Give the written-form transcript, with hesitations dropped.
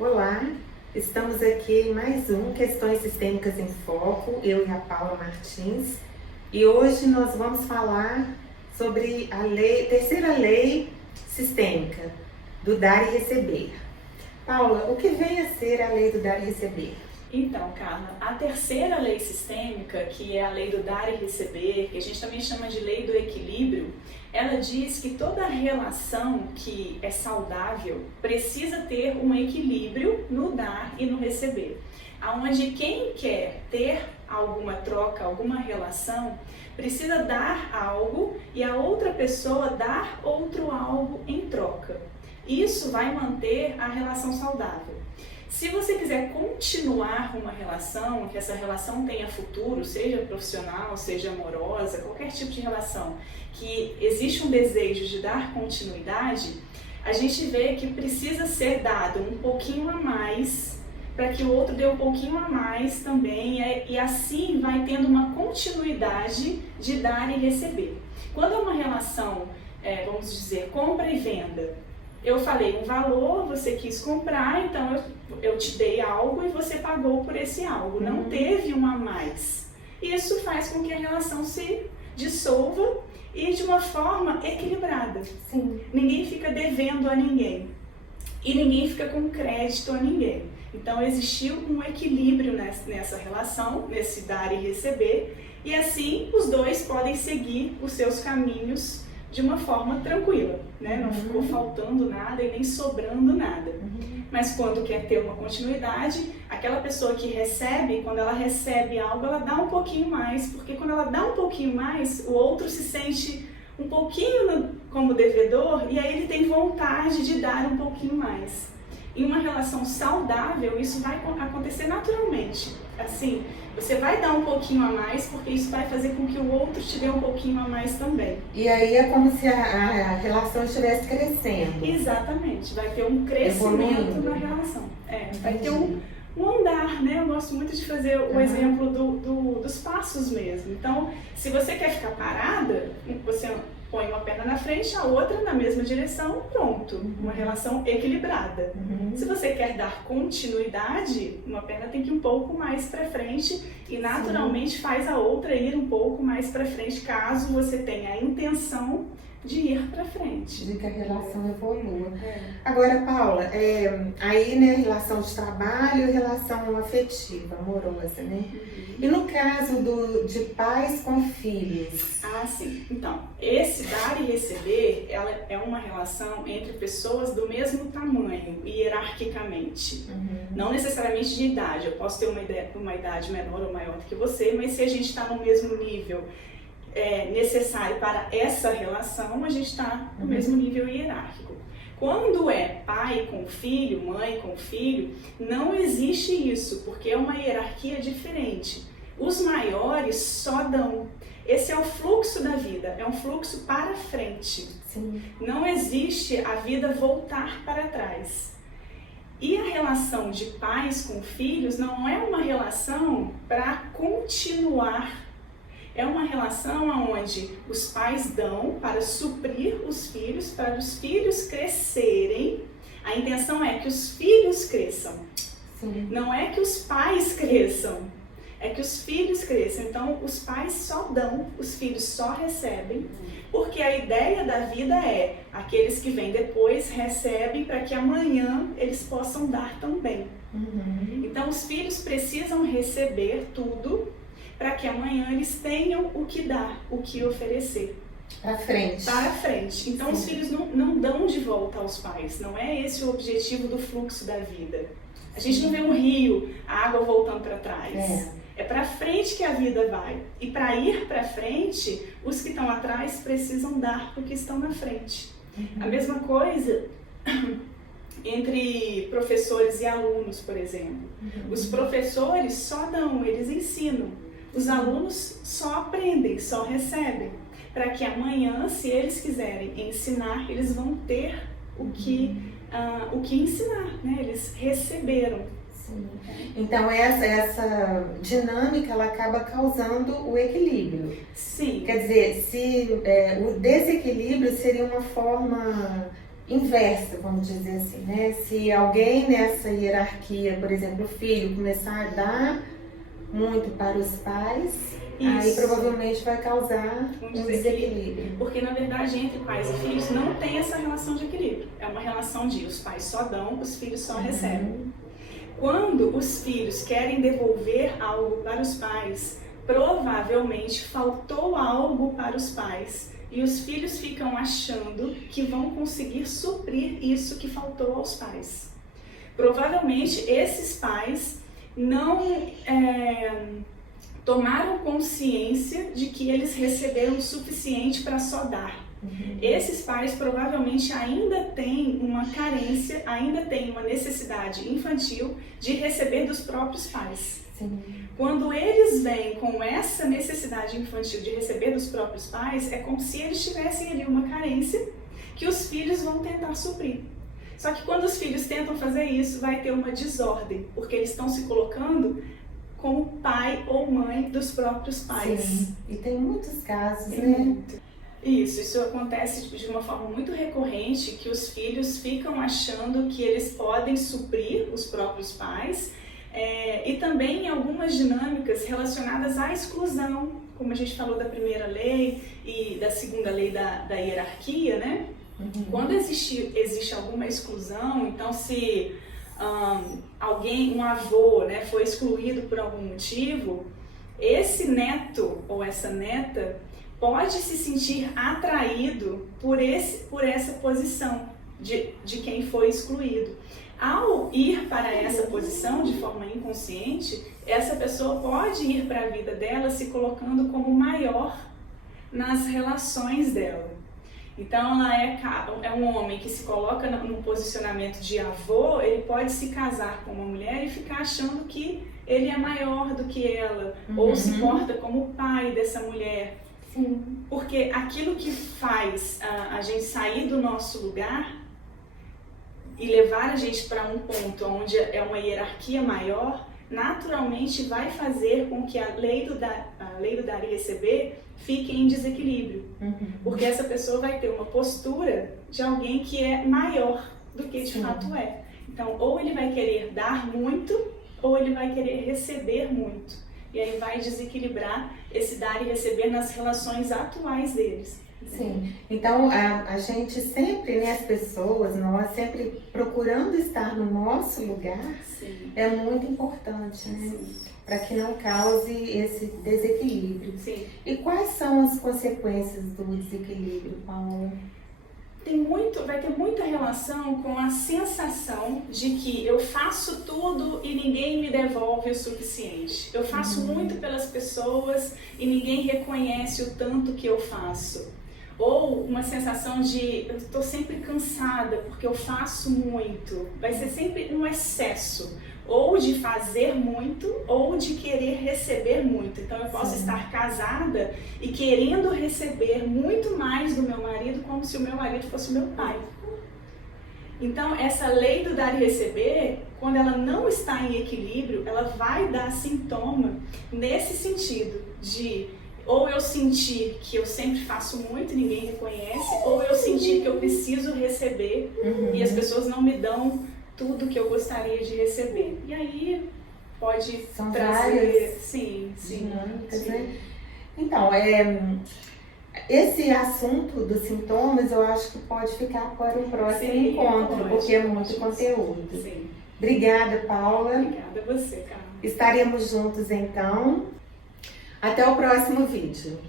Olá, estamos aqui em mais um Questões Sistêmicas em Foco, eu e a Paula Martins, e hoje nós vamos falar sobre a terceira lei sistêmica, do dar e receber. Paula, o que vem a ser a lei do dar e receber? Então, Carla, a terceira lei sistêmica, que é a lei do dar e receber, que a gente também chama de lei do equilíbrio, ela diz que toda relação que é saudável precisa ter um equilíbrio no dar e no receber. Onde quem quer ter alguma troca, alguma relação, precisa dar algo e a outra pessoa dar outro algo em troca. Isso vai manter a relação saudável. Se você quiser continuar uma relação, que essa relação tenha futuro, seja profissional, seja amorosa, qualquer tipo de relação, que existe um desejo de dar continuidade, a gente vê que precisa ser dado um pouquinho a mais para que o outro dê um pouquinho a mais também, e assim vai tendo uma continuidade de dar e receber. Quando é uma relação, vamos dizer, compra e venda, eu falei um valor, você quis comprar, então eu te dei algo e você pagou por esse algo. Não teve um a mais. Isso faz com que a relação se dissolva e de uma forma equilibrada. Sim. Ninguém fica devendo a ninguém e ninguém fica com crédito a ninguém. Então existiu um equilíbrio nessa relação, nesse dar e receber, e assim os dois podem seguir os seus caminhos de uma forma tranquila, né? Não ficou faltando nada e nem sobrando nada. Mas quando quer ter uma continuidade, aquela pessoa que recebe, quando ela recebe algo, ela dá um pouquinho mais, porque quando ela dá um pouquinho mais, o outro se sente um pouquinho como devedor e aí ele tem vontade de dar um pouquinho mais. Em uma relação saudável, isso vai acontecer naturalmente. Assim, você vai dar um pouquinho a mais, porque isso vai fazer com que o outro te dê um pouquinho a mais também. E aí é como se a relação estivesse crescendo. Exatamente, vai ter um crescimento Evoluindo. na relação. Vai ter um andar, né? Eu gosto muito de fazer o exemplo dos passos mesmo. Então, se você quer ficar parada, você põe uma perna na frente, a outra na mesma direção, pronto. Uma relação equilibrada. Se você quer dar continuidade, uma perna tem que ir um pouco mais para frente e naturalmente faz a outra ir um pouco mais para frente, caso você tenha a intenção de ir para frente. De que a relação evolua. Agora, Paula, aí, né, relação de trabalho e relação afetiva, amorosa, né? E no caso de pais com filhos? Ah, sim. Então, esse dar e receber, ela é uma relação entre pessoas do mesmo tamanho, hierarquicamente. Não necessariamente de idade. Eu posso ter uma idade menor ou maior do que você, mas se a gente está no mesmo nível necessário para essa relação, a gente está no mesmo nível hierárquico. Quando é pai com filho, mãe com filho, não existe isso, porque é uma hierarquia diferente. Os maiores só dão. Esse é o fluxo da vida, é um fluxo para frente. Sim. Não existe a vida voltar para trás. E a relação de pais com filhos não é uma relação para continuar. É uma relação onde os pais dão para suprir os filhos, para os filhos crescerem. A intenção é que os filhos cresçam. Sim. Não é que os pais cresçam, é que os filhos cresçam. Então, os pais só dão, os filhos só recebem, porque a ideia da vida é aqueles que vêm depois recebem para que amanhã eles possam dar também. Então, os filhos precisam receber tudo para que amanhã eles tenham o que dar, o que oferecer. Para frente. Para frente. Então, os filhos não dão de volta aos pais. Não é esse o objetivo do fluxo da vida. A gente não vê um rio, a água voltando para trás. É para frente que a vida vai. E para ir para frente, os que estão atrás precisam dar para o que estão na frente. A mesma coisa entre professores e alunos, por exemplo. Os professores só dão, eles ensinam. Os alunos só aprendem, só recebem. Para que amanhã, se eles quiserem ensinar, eles vão ter o que ensinar, né? Eles receberam. Sim. Então essa dinâmica ela acaba causando o equilíbrio. Sim. Quer dizer, se o desequilíbrio seria uma forma inversa, vamos dizer assim, né? Se alguém nessa hierarquia, por exemplo, o filho, começar a dar muito para os pais, aí provavelmente vai causar um desequilíbrio. Porque, na verdade, entre pais e filhos não tem essa relação de equilíbrio. É uma relação de os pais só dão, os filhos só recebem. Quando os filhos querem devolver algo para os pais, provavelmente faltou algo para os pais. E os filhos ficam achando que vão conseguir suprir isso que faltou aos pais. Provavelmente esses pais não tomaram consciência de que eles receberam o suficiente para só dar. Esses pais provavelmente ainda têm uma carência, ainda têm uma necessidade infantil de receber dos próprios pais. Sim. Quando eles vêm com essa necessidade infantil de receber dos próprios pais, é como se eles tivessem ali uma carência que os filhos vão tentar suprir. Só que quando os filhos tentam fazer isso, vai ter uma desordem, porque eles estão se colocando como pai ou mãe dos próprios pais. Sim. E tem muitos casos, né? Isso acontece de uma forma muito recorrente, que os filhos ficam achando que eles podem suprir os próprios pais, e também em algumas dinâmicas relacionadas à exclusão, como a gente falou da primeira lei e da segunda lei da hierarquia, né? Quando existe alguma exclusão, então se um avô, né, foi excluído por algum motivo, esse neto ou essa neta pode se sentir atraído por essa posição de quem foi excluído. Ao ir para essa posição de forma inconsciente, essa pessoa pode ir para a vida dela se colocando como maior nas relações dela. Então, ela é um homem que se coloca no posicionamento de avô, ele pode se casar com uma mulher e ficar achando que ele é maior do que ela, ou se porta como pai dessa mulher. Sim. Porque aquilo que faz a gente sair do nosso lugar e levar a gente para um ponto onde é uma hierarquia maior, naturalmente vai fazer com que a lei do dar e receber fique em desequilíbrio. Porque essa pessoa vai ter uma postura de alguém que é maior do que de fato é. Então, ou ele vai querer dar muito, ou ele vai querer receber muito. E aí vai desequilibrar esse dar e receber nas relações atuais deles. Sim, então a gente sempre, né, as pessoas, nós sempre procurando estar no nosso lugar. Sim. É muito importante, né? Para que não cause esse desequilíbrio. Sim. E quais são as consequências do desequilíbrio, Paula? Vai ter muita relação com a sensação de que eu faço tudo e ninguém me devolve o suficiente. Eu faço muito pelas pessoas e ninguém reconhece o tanto que eu faço. Ou uma sensação de eu estou sempre cansada porque eu faço muito. Vai ser sempre um excesso, ou de fazer muito, ou de querer receber muito. Então eu posso estar casada e querendo receber muito mais do meu marido, como se o meu marido fosse meu pai. Então essa lei do dar e receber, quando ela não está em equilíbrio, ela vai dar sintoma nesse sentido de ou eu sentir que eu sempre faço muito e ninguém reconhece, ou eu sentir que eu preciso receber e as pessoas não me dão tudo que eu gostaria de receber. E aí pode São trazer... Sim, dinâmicas, né? Então, esse assunto dos sintomas eu acho que pode ficar para o próximo encontro, porque é muito conteúdo. Sim. Obrigada, Paula. Obrigada a você, Carla. Estaremos juntos então. Até o próximo vídeo.